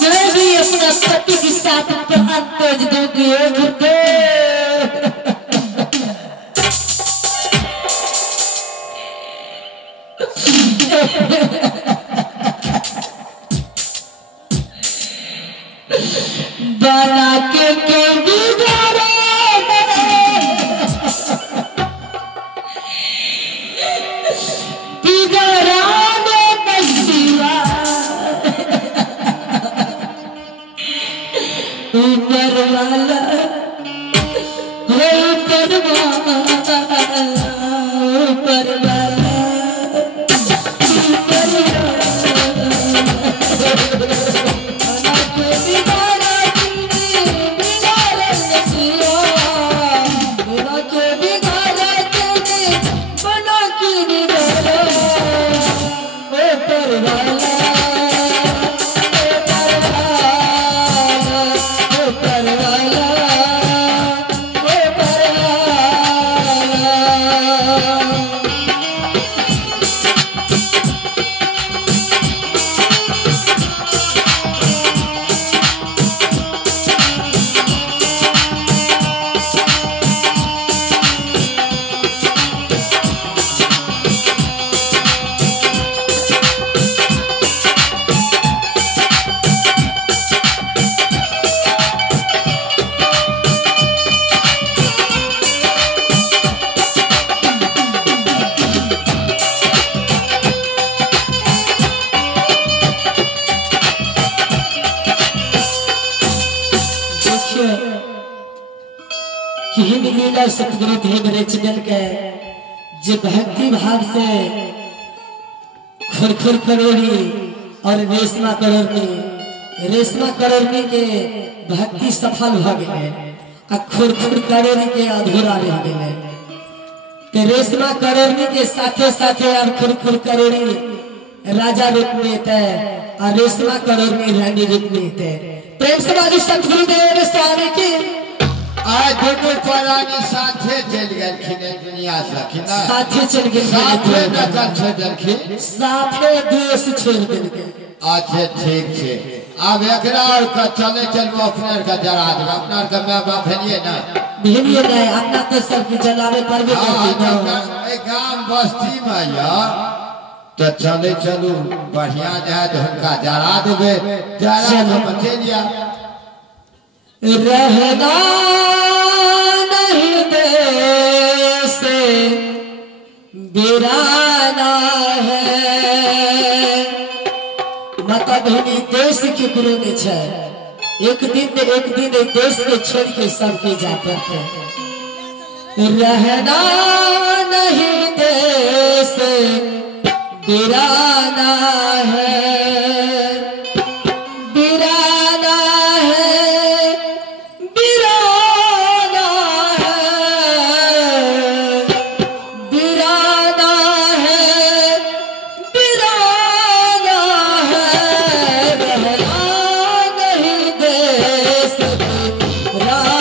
मैं भी अपना पति के साथ प्रहार तेज दूंगी बना के ऊपर वाला ऊपर वाला लीला सतगुरु देव रचनल के जे भक्ति भाव से खुरखुर करोड़ी और रेशमा करोड़ी के भक्ति सफल भ गए आ खुरखुर करोड़ी के अधूरा रह गए। ते रेशमा करोड़ी के साथे साथे और खुरखुर करोड़ी राजा रूप में थे और रेशमा करोड़ी रानी रूप में थे। प्रेम से बाजू सतगुरु देव स्वामी की आज दोनों परानी साथे चल गए दुनिया से साथे चल गए साथे नजर छोड़ दलखिन साथे देश छोड़ देलके। अच्छा ठीक छे अब एकरा और का चले चलबो अपना का जरा दे अपना का मैं बाप भेलिए ना भेलिए नहीं अपना तो सब के जलावे परबे ए गांव बस्ती में या तो चले चलू बढ़िया जाए तो उनका जरा देबे जरा तो बचेलिया रहना नहीं देश बिराना है माता धोनी देश के गुरु ने छे एक दिन देश के छोड़ के सबके जाते थे। रहना नहीं देश बिराना है राम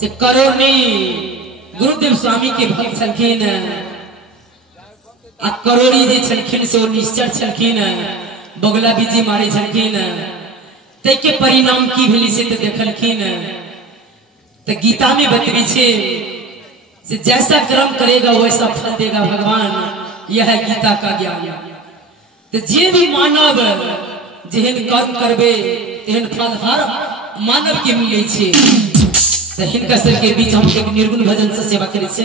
से करोनी गुरुदेव स्वामी के भक्त छलखिन आ करोड़ी जे छलखिन से वो निश्चर छलखिन बगला बीजी मारे छलखिन ते के परिणाम की भेली से देखलखिन तो गीता में बतबी छे से जैसा कर्म करेगा वैसा फल देगा भगवान। यह है गीता का ज्ञान। तो जे भी मानव जेहन कर्म करबे तेहन फल हर मानव के मिले छे। तो हिनका सर के बीच हम एक निर्गुण भजन से सेवा करे छे।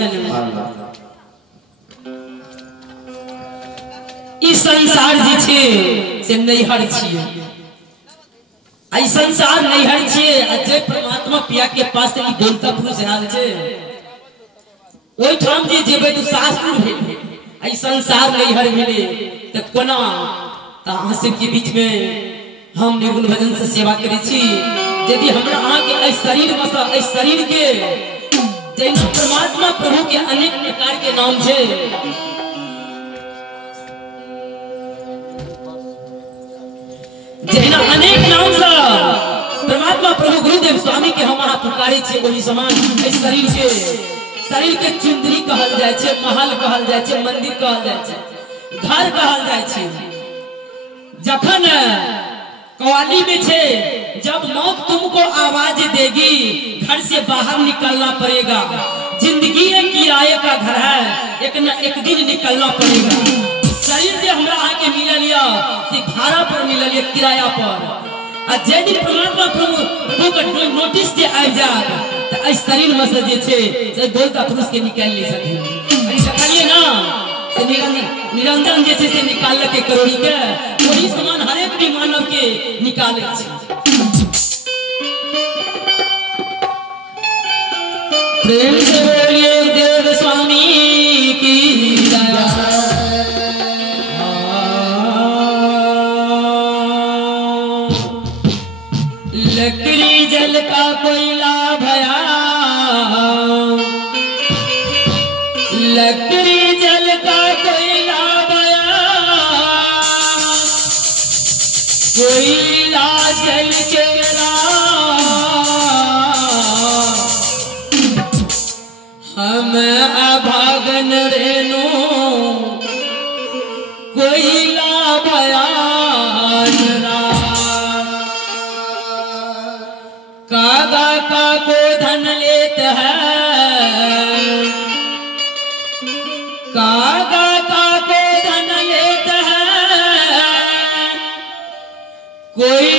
ई संसार जे छे से नैहर छिए। आई संसार नैहर छिए। जे परमात्मा पिया के पास से बोलता पुरुष आल छे ओई ठाम जे जेबे तो शास्त्र भेल। आई संसार नैहर भेले त कोना त अहाँ सब के बीच में हम निर्गुण भजन से सेवा करे छी। यदि हमरा अहाँ के ऐ शरीर में ऐ शरीर के जैना परमात्मा प्रभु के अनेक प्रकार के नाम छे। जैना अनेक नाम से परमात्मा प्रभु गुरुदेव स्वामी के हम अहाँ पुकारे छे ओही समान ऐ शरीर के चुंदरी कहल जाय छे, महल कहल जाय छे, मंदिर कहल जाय छे, घर कहल जाय छे। जखन कवाली में छे जब मौत तुमको आवाज देगी घर से बाहर निकलना पड़ेगा। जिंदगी एक किराए का घर है, एक न एक दिन निकलना पड़ेगा। शरीर से हमरा आके मिल लिया से भाड़ा पर मिल लिया, किराया पर। आ यदि परमात्मा प्रभु का नोटिस जे आ जाए तो इस शरीर में से जे छे से बोलता पुरुष के निकाल ले सके। अरे देखलिए ना से निरंजन जे छे से निकाल के करोड़ी के वही समान हर एक भी मानव के निकाले छे। प्रेम से बोलिए देव स्वामी की जय। लकड़ी जल का कोयला भया, लकड़ी जल का कोयला भया, कोयला जल के हम अभागन रेणु कोयला भया। कागा का को धन लेत है, कागा का को धन लेत है, कोई